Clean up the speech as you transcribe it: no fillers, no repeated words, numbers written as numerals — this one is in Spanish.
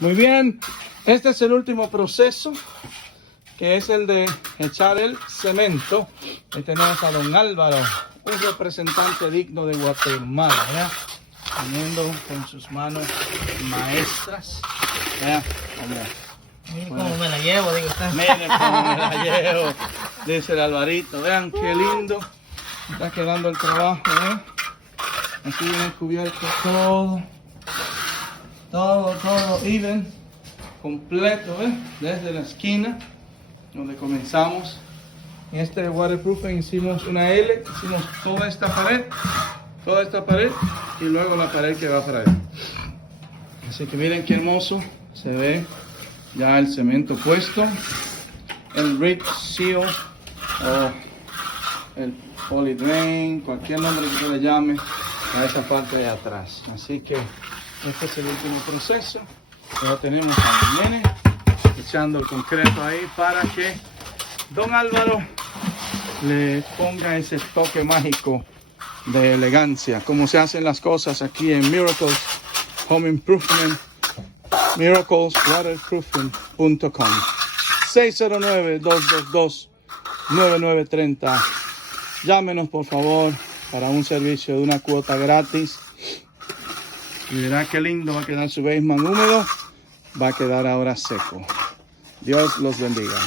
Muy bien, este es el último proceso, que es el de echar el cemento. Ahí tenemos a don Álvaro, un representante digno de Guatemala, ¿verdad? Poniendo con sus manos maestras, ¿verdad? Miren cómo me la llevo, digo usted. Miren cómo me la llevo, dice el Alvarito. Vean qué lindo está quedando el trabajo, ¿eh? Aquí viene cubierto todo even, completo, ¿eh? Desde la esquina donde comenzamos. En este waterproofing hicimos una L, hicimos toda esta pared y luego la pared que va para ahí. Así que miren qué hermoso se ve ya el cemento puesto, el Ridge Seal o el Polydrain, cualquier nombre que se le llame a esa parte de atrás. Así que este es el último proceso. Ya tenemos a Nene echando el concreto ahí para que don Álvaro le ponga ese toque mágico de elegancia, como se hacen las cosas aquí en Miracles Home Improvement, miracleswaterproofing.com, 609-222-9930. Llámenos por favor para un servicio de una cuota gratis. Y verá qué lindo va a quedar su basement húmedo. Va a quedar ahora seco. Dios los bendiga.